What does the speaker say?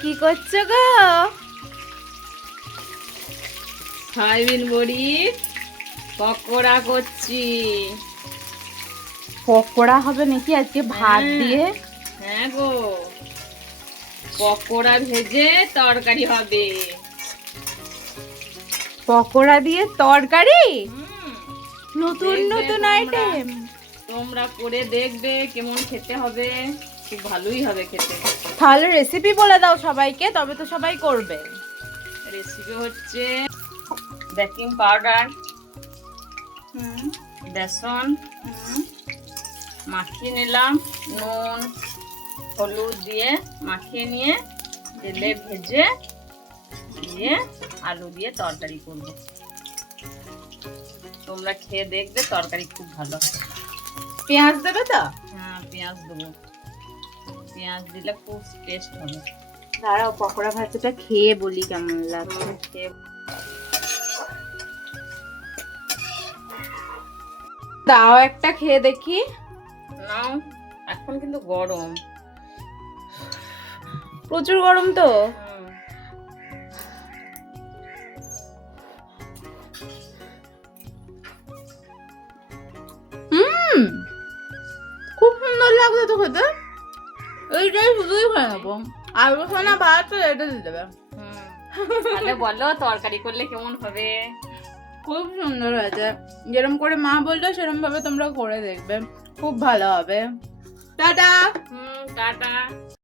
কি করছো গো? সয়াবিন বড়ি পকোড়া করছি। পকোড়া হবে নাকি আজকে ভাত হ্যাঁ। দিয়ে? হ্যাঁ গো, পকোড়া ভেজে তরকারি হবে। পকোড়া দিয়ে তরকারি? হুম, নতুন দেখবে নতুন তোমরা। আইটেম। তোমরা করে দেখবে কেমন খেতে হবে। খুব ভালোই হবে খেতে। তাহলে রেসিপি বলে দাও সবাইকে, তবে তো সবাই করবে। রেসিপি হচ্ছে বেকিং পাউডার, হুম বেসন হুম মাখিয়ে নিলাম, নুন হলুদ দিয়ে মাখিয়ে নিয়ে তেলে ভেজে দিয়ে আলু দিয়ে তরকারি করব। তোমরা খেয়ে দেখবে, তরকারি খুব ভালো। পেঁয়াজ দেবে তো? হ্যাঁ, পেঁয়াজ দেবো। পেঁয়াজ দিলে খুব টেস্ট হবে। দাঁড়াও পকোড়া ভাজাটা খেয়ে বলি কেমন লাগছে। খেয়ে দাও একটা খেয়ে দেখি। নাও, এখন কিন্তু গরম। প্রচুর গরম তো। হুম, হুম খুব সুন্দর লাগছে তো খেতে। এইটাই শুধুই খেয়ে নেবো। আর না ভাত তো এটা দিয়ে দেবে। হুম। তাহলে বলো তরকারি করলে কেমন হবে। খুব সুন্দর হয়েছে, যেরকম করে মা বললো সেরকম ভাবে তোমরা করে দেখবে, খুব ভালো হবে। টাটা। টাটা।